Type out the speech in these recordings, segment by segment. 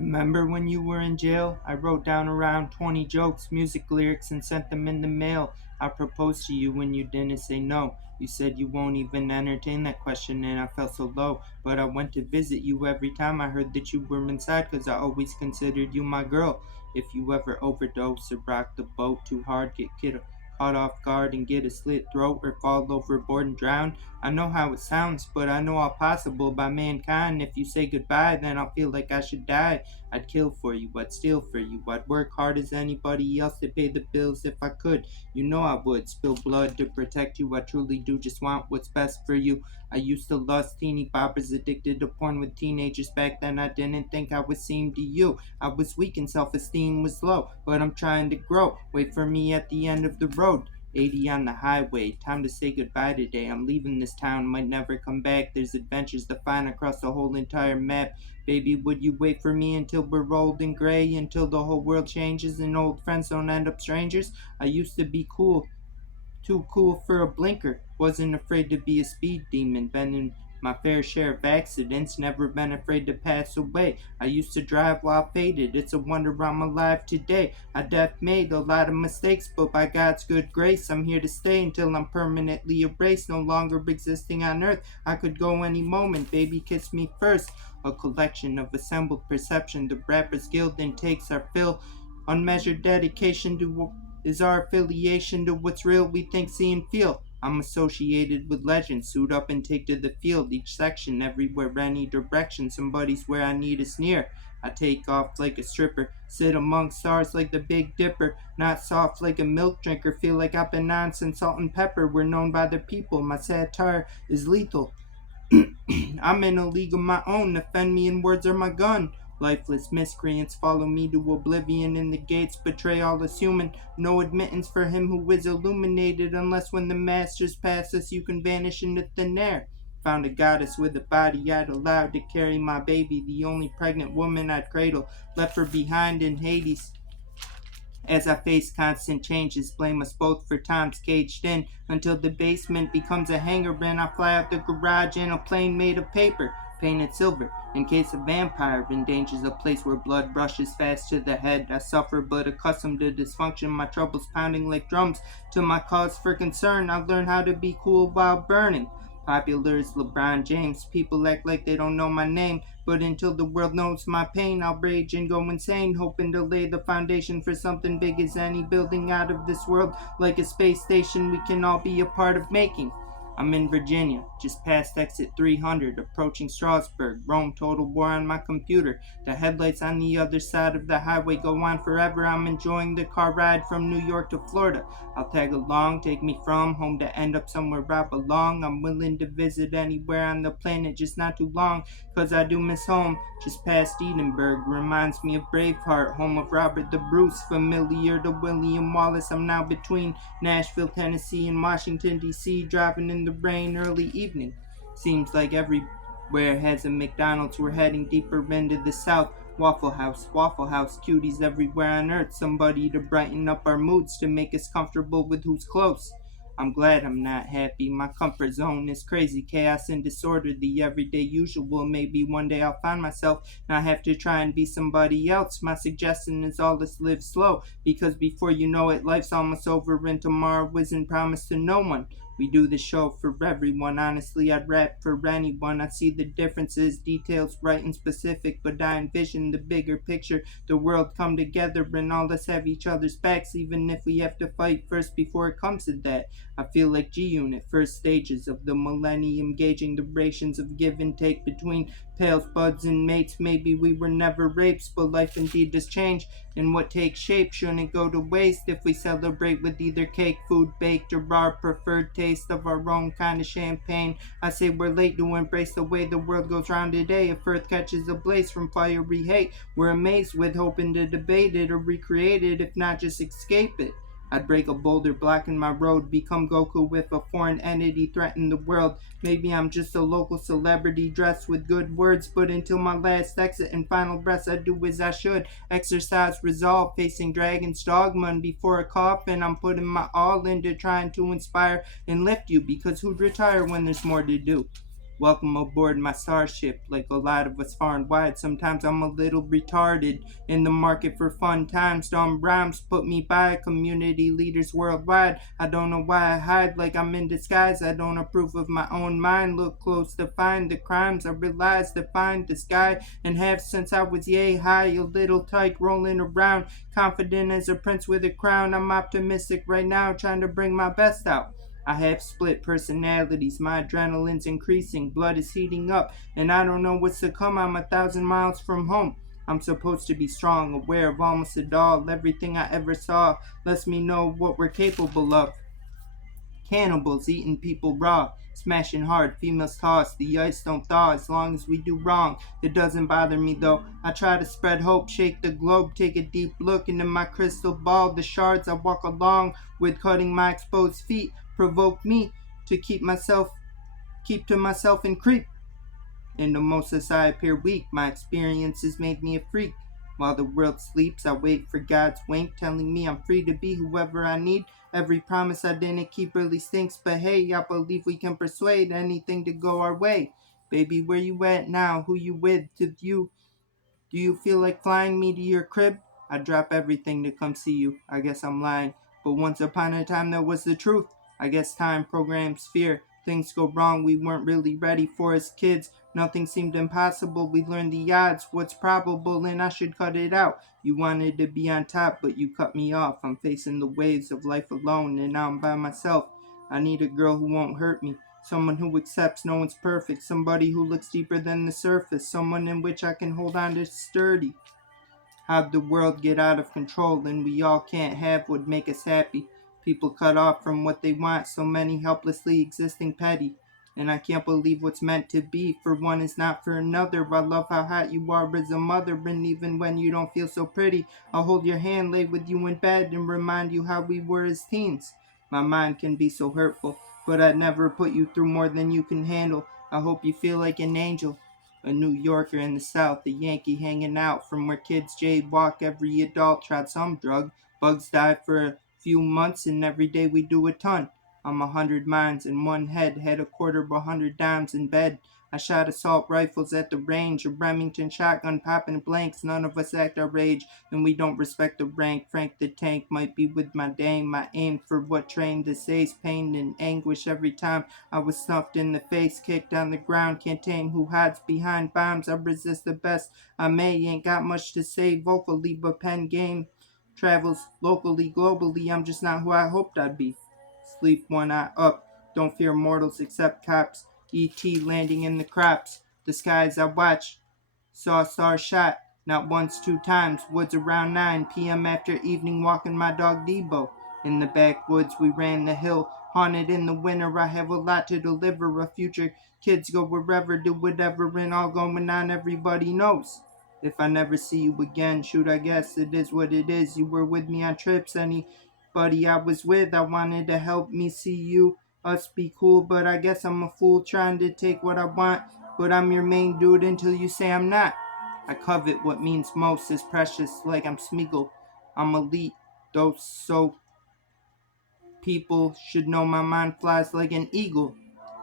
Remember when you were in jail? I wrote down around 20 jokes, music lyrics, and sent them in the mail. I proposed to you when you didn't say no. You said you won't even entertain that question, and I felt so low. But I went to visit you every time I heard that you were inside, 'cause I always considered you my girl. If you ever overdose or rock the boat too hard, get caught off guard and get a slit throat or fall overboard and drown, I know how it sounds, but I know all possible by mankind. If you say goodbye, then I'll feel like I should die. I'd kill for you, I'd steal for you, I'd work hard as anybody else to pay the bills if I could. You know I would spill blood to protect you. I truly do just want what's best for you. I used to lust teeny boppers, addicted to porn with teenagers. Back then I didn't think I would seem to you. I was weak and self-esteem was low, but I'm trying to grow. Wait for me at the end of the road. 80 on the highway, time to say goodbye today. I'm leaving this town, might never come back. There's adventures to find across the whole entire map. Baby, would you wait for me until we're old and gray, until the whole world changes and old friends don't end up strangers? I used to be cool, too cool for a blinker. Wasn't afraid to be a speed demon. Been in my fair share of accidents. Never been afraid to pass away. I used to drive while faded. It's a wonder I'm alive today. I def made a lot of mistakes, but by God's good grace, I'm here to stay until I'm permanently erased. No longer existing on earth. I could go any moment. Baby, kiss me first. A collection of assembled perception. The Rappers Guild intakes our fill. Unmeasured dedication to is our affiliation to what's real we think, see, and feel. I'm associated with legends, suit up and take to the field. Each section, everywhere, any direction. Somebody's where I need is near. I take off like a stripper, sit among stars like the Big Dipper. Not soft like a milk drinker, feel like I've been on some salt and pepper. We're known by the people, my satire is lethal. I'm in a league of my own, defend me and words are my gun. Lifeless miscreants follow me to oblivion, and the gates betray all is human. No admittance for him who is illuminated, unless when the masters pass us you can vanish into thin air. Found a goddess with a body I'd allowed to carry my baby, the only pregnant woman I'd cradle. Left her behind in Hades. As I face constant changes, blame us both for times caged in, until the basement becomes a hangar and I fly out the garage in a plane made of paper, painted silver, in case a vampire endangers a place where blood rushes fast to the head. I suffer but accustomed to dysfunction, my troubles pounding like drums to my cause for concern. I learn how to be cool while burning. Popular as LeBron James, people act like they don't know my name, but until the world knows my pain, I'll rage and go insane, hoping to lay the foundation for something big as any building out of this world, like a space station we can all be a part of making. I'm in Virginia, just past exit 300, approaching Strasburg. Rome, total war on my computer. The headlights on the other side of the highway go on forever. I'm enjoying the car ride from New York to Florida. I'll tag along, take me from home to end up somewhere I belong. I'm willing to visit anywhere on the planet, just not too long, 'cause I do miss home. Just past Edinburgh, reminds me of Braveheart, home of Robert the Bruce. Familiar to William Wallace, I'm now between Nashville, Tennessee, and Washington, D.C., driving in the rain early evening. Seems like everywhere has a McDonald's. We're heading deeper into the South. Waffle House, cuties everywhere on earth. Somebody to brighten up our moods, to make us comfortable with who's close. I'm glad I'm not happy. My comfort zone is crazy chaos and disorder, the everyday usual. Maybe one day I'll find myself not have to try and be somebody else. My suggestion is all let's live slow, because before you know it, life's almost over and tomorrow isn't promised to no one. We do the show for everyone. Honestly, I'd rap for anyone. I see the differences, details right and specific, but I envision the bigger picture. The world come together and all us have each other's backs, even if we have to fight first before it comes to that. I feel like G-Unit, first stages of the millennium, gauging the rations of give and take between pals, buds, and mates. Maybe we were never rapes, but life indeed does change, and what takes shape shouldn't go to waste if we celebrate with either cake, food baked, or our preferred taste of our own kind of champagne. I say we're late to embrace the way the world goes round today. If earth catches a blaze from fiery hate, we're amazed with hoping to debate it or recreate it, if not just escape it. I'd break a boulder blocking my road, become Goku if a foreign entity threatened the world. Maybe I'm just a local celebrity dressed with good words, but until my last exit and final breaths, I do as I should. Exercise resolve, facing dragon's dogma, and before a coffin, I'm putting my all into trying to inspire and lift you, because who'd retire when there's more to do? Welcome aboard my starship, like a lot of us far and wide. Sometimes I'm a little retarded, in the market for fun times. Dumb rhymes put me by community leaders worldwide. I don't know why I hide like I'm in disguise. I don't approve of my own mind. Look close to find the crimes I realize to find the sky and have since I was yay high. A little tyke rolling around, confident as a prince with a crown. I'm optimistic right now, trying to bring my best out. I have split personalities, my adrenaline's increasing, blood is heating up, and I don't know what's to come. I'm 1,000 miles from home. I'm supposed to be strong, aware of almost it all. Everything I ever saw lets me know what we're capable of. Cannibals eating people raw, smashing hard, females tossed, the ice don't thaw as long as we do wrong. It doesn't bother me though. I try to spread hope, shake the globe, take a deep look into my crystal ball. The shards I walk along with cutting my exposed feet provoke me to keep to myself and creep. In the most as I appear weak, my experiences made me a freak. While the world sleeps, I wait for God's wink, telling me I'm free to be whoever I need. Every promise I didn't keep really stinks, but hey, I believe we can persuade anything to go our way. Baby, where you at now? Who you with? Do you feel like flying me to your crib? I'd drop everything to come see you. I guess I'm lying. But once upon a time that was the truth. I guess time programs fear. Things go wrong we weren't really ready for as kids. Nothing seemed impossible. We learned the odds, what's probable, and I should cut it out. You wanted to be on top, but you cut me off. I'm facing the waves of life alone, and now I'm by myself. I need a girl who won't hurt me. Someone who accepts no one's perfect. Somebody who looks deeper than the surface. Someone in which I can hold on to sturdy. How'd the world get out of control and we all can't have what make us happy? People cut off from what they want, so many helplessly existing petty. And I can't believe what's meant to be for one is not for another. I love how hot you are as a mother, and even when you don't feel so pretty, I'll hold your hand, lay with you in bed, and remind you how we were as teens. My mind can be so hurtful, but I'd never put you through more than you can handle. I hope you feel like an angel. A New Yorker in the South, a Yankee hanging out from where kids jaywalk. Every adult tried some drug. Bugs die for a few months, and every day we do a ton. I'm 100 minds in one head, had a quarter of 100 dimes in bed. I shot assault rifles at the range, a Remington shotgun popping blanks. None of us act our age, and we don't respect the rank. Frank the Tank might be with my dame. My aim for what trained to say's pain and anguish every time I was snuffed in the face, kicked on the ground. Can't tame who hides behind bombs. I resist the best I may. Ain't got much to say vocally, but pen game travels locally, globally. I'm just not who I hoped I'd be. Sleep one eye up. Don't fear mortals except cops. E.T. landing in the crops. The skies I watch. Saw a star shot. Not once, 2 times. Woods around 9 p.m. after evening walking my dog Debo. In the backwoods we ran the hill. Haunted in the winter. I have a lot to deliver. A future kids go wherever, do whatever, and all going on. Everybody knows. If I never see you again, shoot, I guess it is what it is. You were with me on trips. Anybody I was with, I wanted to help me see you, us be cool, but I guess I'm a fool trying to take what I want. But I'm your main dude until you say I'm not. I covet what means most is precious, like I'm Smeagol. I'm elite, though, so people should know my mind flies like an eagle.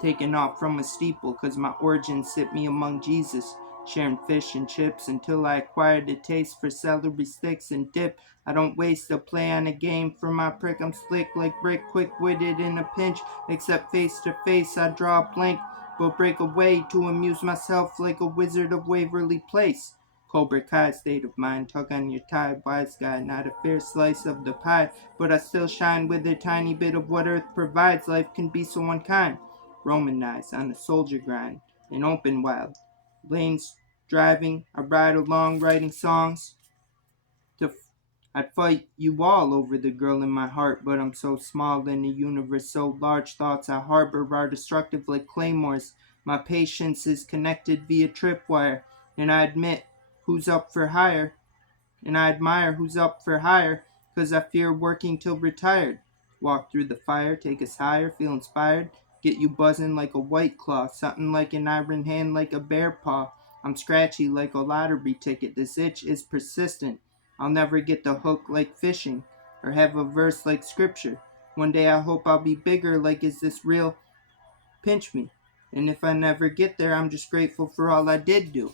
Taken off from a steeple, cause my origins sit me among Jesus. Sharing fish and chips until I acquired a taste for celery sticks and dip. I don't waste a play on a game for my prick. I'm slick like brick, quick-witted in a pinch. Except face to face, I draw a blank, but break away to amuse myself like a wizard of Waverly Place. Cobra Kai state of mind, tug on your tie, wise guy, not a fair slice of the pie, but I still shine with a tiny bit of what earth provides. Life can be so unkind. Romanized on a soldier grind, an open wild. Lanes driving, I ride along writing songs. I'd fight you all over the girl in my heart, but I'm so small in the universe, so large thoughts I harbor are destructive like claymores. My patience is connected via tripwire, and I admit who's up for hire, and I admire who's up for hire, 'cause I fear working till retired. Walk through the fire, take us higher, feel inspired, get you buzzing like a white claw, something like an iron hand like a bear paw. I'm scratchy like a lottery ticket, this itch is persistent. I'll never get the hook like fishing, or have a verse like scripture. One day I hope I'll be bigger, like is this real? Pinch me. And if I never get there, I'm just grateful for all I did do.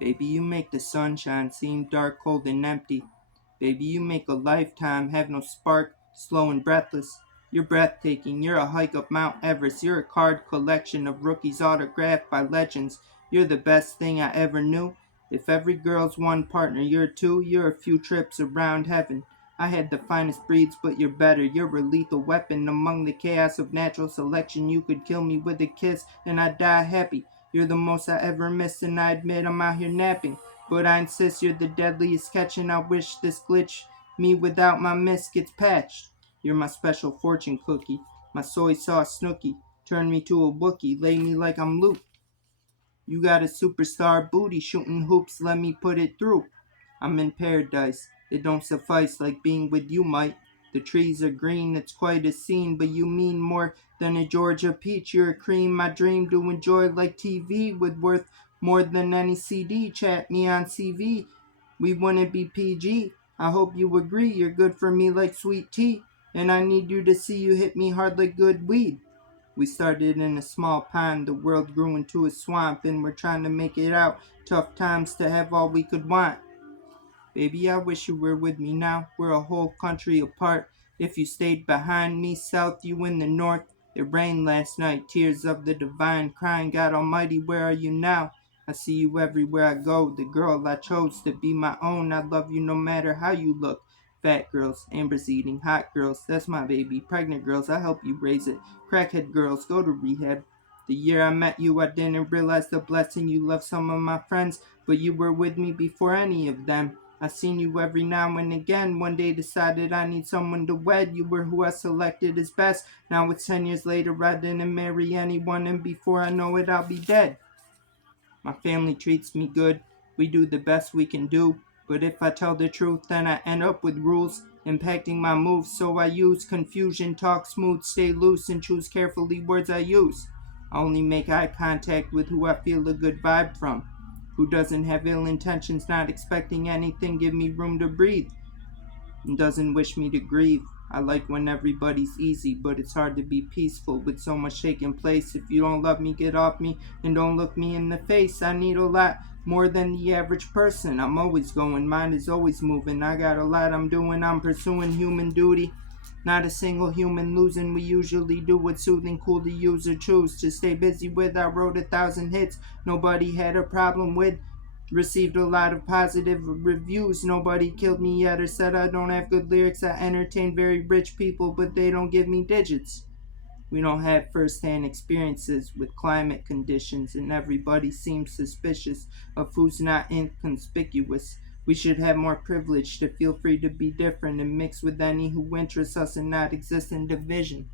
Baby, you make the sunshine seem dark, cold, and empty. Baby, you make a lifetime have no spark, slow and breathless. You're breathtaking, you're a hike up Mount Everest, you're a card collection of rookies autographed by legends. You're the best thing I ever knew. If every girl's one partner, you're two, you're a few trips around heaven. I had the finest breeds, but you're better. You're a lethal weapon among the chaos of natural selection. You could kill me with a kiss, and I'd die happy. You're the most I ever missed, and I admit I'm out here napping. But I insist you're the deadliest catch, and I wish this glitch me without my miss gets patched. You're my special fortune cookie, my soy sauce snooky. Turn me to a Wookie, lay me like I'm Luke. You got a superstar booty, shooting hoops, let me put it through. I'm in paradise, it don't suffice like being with you might. The trees are green, it's quite a scene, but you mean more than a Georgia peach. You're a cream I dream to enjoy like TV, with worth more than any CD. Chat me on CV, we wouldn't be PG. I hope you agree, you're good for me like sweet tea. And I need you to see you hit me hard like good weed. We started in a small pond, the world grew into a swamp, and we're trying to make it out. Tough times to have all we could want. Baby, I wish you were with me now. We're a whole country apart. If you stayed behind me, south, you in the north. It rained last night, tears of the divine, crying, God Almighty, where are you now? I see you everywhere I go, the girl I chose to be my own. I love you no matter how you look. Fat girls, Amber's eating, hot girls, that's my baby. Pregnant girls, I help you raise it. Crackhead girls, go to rehab. The year I met you, I didn't realize the blessing. You loved some of my friends, but you were with me before any of them. I seen you every now and again. One day decided I need someone to wed. You were who I selected as best. Now it's 10 years later, I didn't marry anyone, and before I know it, I'll be dead. My family treats me good. We do the best we can do. But if I tell the truth, then I end up with rules impacting my moves. So I use confusion, talk smooth, stay loose, and choose carefully words I use. I only make eye contact with who I feel a good vibe from. Who doesn't have ill intentions, not expecting anything, give me room to breathe, and doesn't wish me to grieve. I like when everybody's easy, but it's hard to be peaceful with so much taking place. If you don't love me, get off me, and don't look me in the face. I need a lot more than the average person. I'm always going, mind is always moving. I got a lot I'm doing, I'm pursuing human duty. Not a single human losing, we usually do what's soothing, cool to use or choose to stay busy with. I wrote 1,000 hits, nobody had a problem with. Received a lot of positive reviews, nobody killed me yet or said I don't have good lyrics. I entertain very rich people, but they don't give me digits. We don't have first-hand experiences with climate conditions, and everybody seems suspicious of who's not inconspicuous. We should have more privilege to feel free to be different and mix with any who interests us and not exist in division.